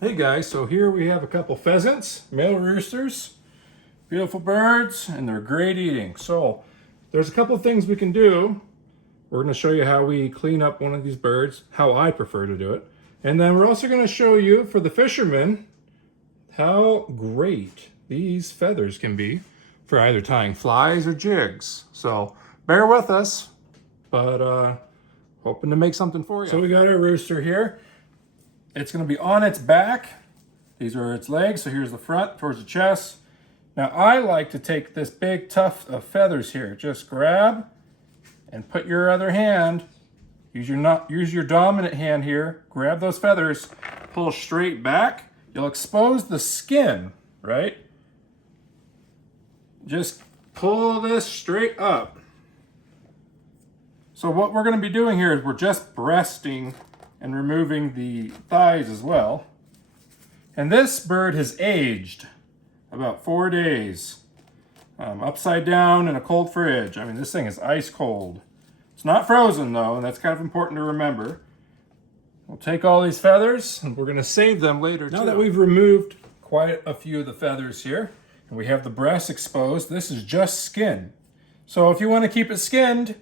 Hey guys, so here we have a couple pheasants, male roosters, beautiful birds, and they're great eating. So there's a couple of things we can do. We're going to show you how we clean up one of these birds, how I prefer to do it. And then we're also going to show you, for the fishermen, how great these feathers can be for either tying flies or jigs. So bear with us, but hoping to make something for you. So we got our rooster here. It's going to be on its back. These are its legs. So here's the front towards the chest. Now I like to take this big tuft of feathers here. Just grab and put your other hand. Use your dominant hand here. Grab those feathers. Pull straight back. You'll expose the skin, right? Just pull this straight up. So what we're going to be doing here is we're just breasting and removing the thighs as well. And this bird has aged about 4 days, upside down in a cold fridge. I mean, this thing is ice cold. It's not frozen though, and that's kind of important to remember. We'll take all these feathers and we're going to save them later. Now that we've removed quite a few of the feathers here, and we have the breast exposed, this is just skin. So if you want to keep it skinned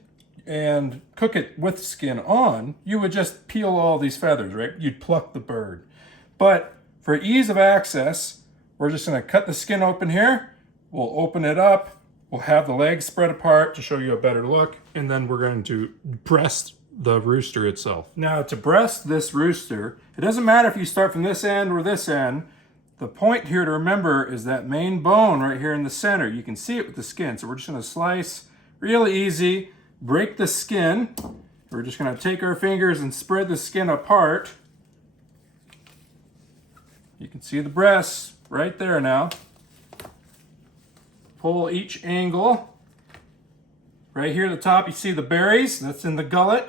and cook it with skin on, you would just peel all these feathers, right? You'd pluck the bird. But for ease of access, we're just going to cut the skin open here. We'll open it up. We'll have the legs spread apart to show you a better look. And then we're going to breast the rooster itself. Now to breast this rooster, it doesn't matter if you start from this end or this end. The point here to remember is that main bone right here in the center. You can see it with the skin. So we're just going to slice really easy. Break the skin. We're just going to take our fingers and spread the skin apart. You can see the breasts right there now. Pull each angle. Right here at the top you see the berries, that's in the gullet.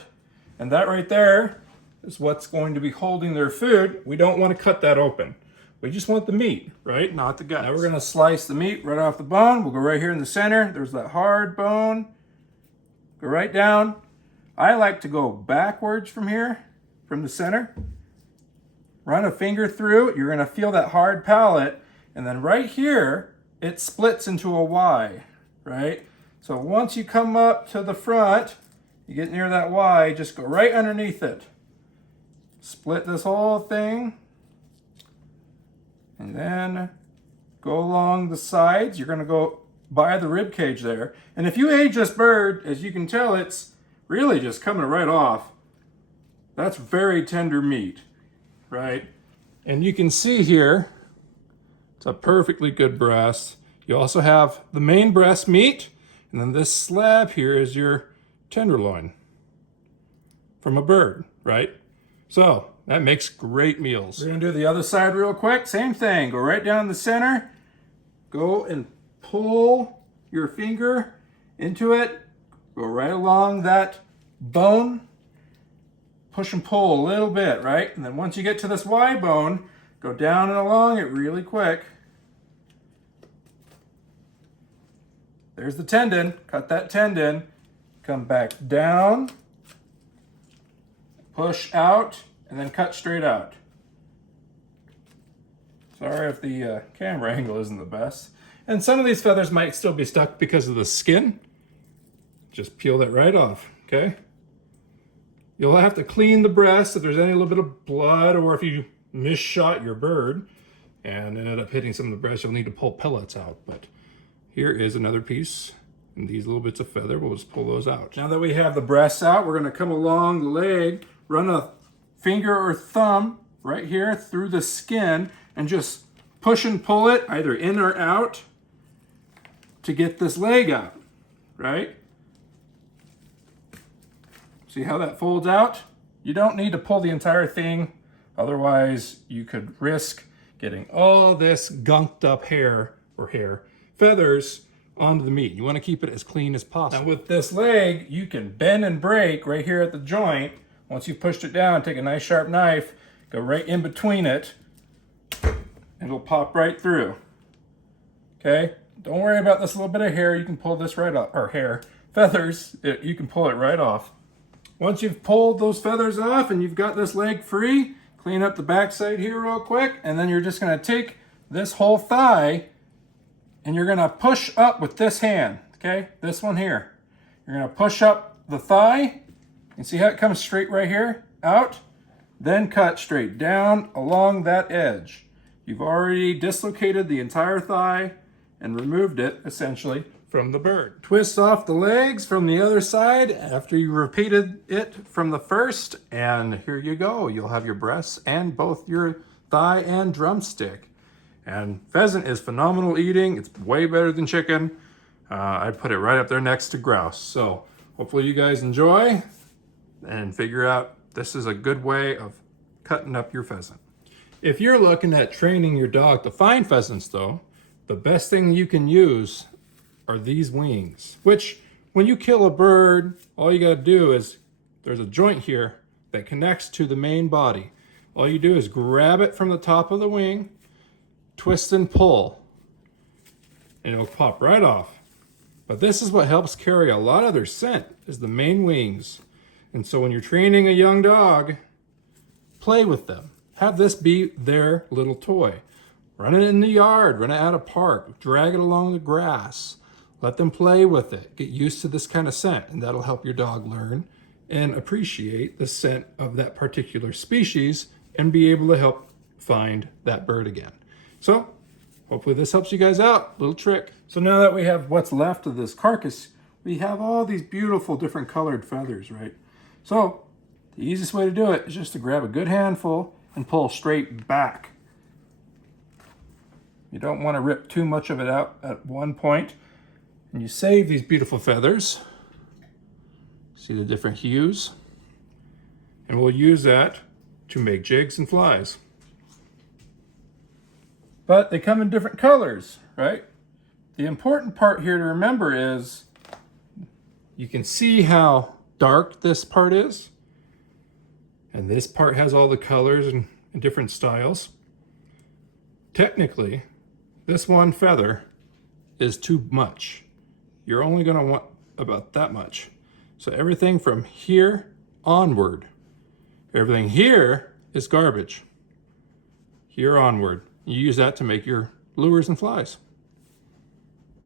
And that right there is what's going to be holding their food. We don't want to cut that open. We just want the meat, right? Not the guts. Now we're going to slice the meat right off the bone. We'll go right here in the center. There's that hard bone. Go right down. I like to go backwards from here, from the center. Run a finger through. You're going to feel that hard palate. And then right here, it splits into a Y, right? So once you come up to the front, you get near that Y, just go right underneath it. Split this whole thing. And then go along the sides. You're going to go by the rib cage there. And if you age this bird, as you can tell, it's really just coming right off. That's very tender meat, right? And you can see here, it's a perfectly good breast. You also have the main breast meat, and then this slab here is your tenderloin from a bird, right? So that makes great meals. We're gonna do the other side real quick. Same thing, go right down the center, go and pull your finger into it, go right along that bone, push and pull a little bit, right? And then once you get to this Y bone, go down and along it really quick. There's the tendon, cut that tendon, come back down, push out, and then cut straight out. Sorry if the camera angle isn't the best. And some of these feathers might still be stuck because of the skin. Just peel that right off, okay? You'll have to clean the breast if there's any little bit of blood, or if you misshot your bird and ended up hitting some of the breast, you'll need to pull pellets out. But here is another piece, and these little bits of feather, we'll just pull those out. Now that we have the breasts out, we're gonna come along the leg, run a finger or thumb right here through the skin, and just push and pull it either in or out to get this leg out, right? See how that folds out? You don't need to pull the entire thing, otherwise you could risk getting all this gunked up feathers onto the meat. You want to keep it as clean as possible. Now with this leg, you can bend and break right here at the joint. Once you've pushed it down, take a nice sharp knife, go right in between it, and it'll pop right through. Okay? Don't worry about this little bit of hair. You can pull this right off, or feathers, you can pull it right off. Once you've pulled those feathers off and you've got this leg free, clean up the backside here real quick, and then you're just gonna take this whole thigh and you're gonna push up with this hand, okay? This one here. You're gonna push up the thigh, and see how it comes straight right here, out, then cut straight down along that edge. You've already dislocated the entire thigh and removed it, essentially, from the bird. Twist off the legs from the other side after you repeated it from the first, and here you go. You'll have your breasts and both your thigh and drumstick. And pheasant is phenomenal eating. It's way better than chicken. I'd put it right up there next to grouse. So hopefully you guys enjoy and figure out this is a good way of cutting up your pheasant. If you're looking at training your dog to find pheasants though, the best thing you can use are these wings, which when you kill a bird, all you gotta do is, there's a joint here that connects to the main body. All you do is grab it from the top of the wing, twist and pull, and it'll pop right off. But this is what helps carry a lot of their scent, is the main wings. And so when you're training a young dog, play with them. Have this be their little toy. Run it in the yard, run it at a park, drag it along the grass. Let them play with it. Get used to this kind of scent, and that'll help your dog learn and appreciate the scent of that particular species and be able to help find that bird again. So hopefully this helps you guys out. Little trick. So now that we have what's left of this carcass, we have all these beautiful different colored feathers, right? So the easiest way to do it is just to grab a good handful and pull straight back. You don't want to rip too much of it out at one point. And you save these beautiful feathers. See the different hues? And we'll use that to make jigs and flies. But they come in different colors, right? The important part here to remember is you can see how dark this part is. And this part has all the colors and different styles. Technically, this one feather is too much. You're only gonna want about that much. So everything from here onward, everything here is garbage. Here onward. You use that to make your lures and flies.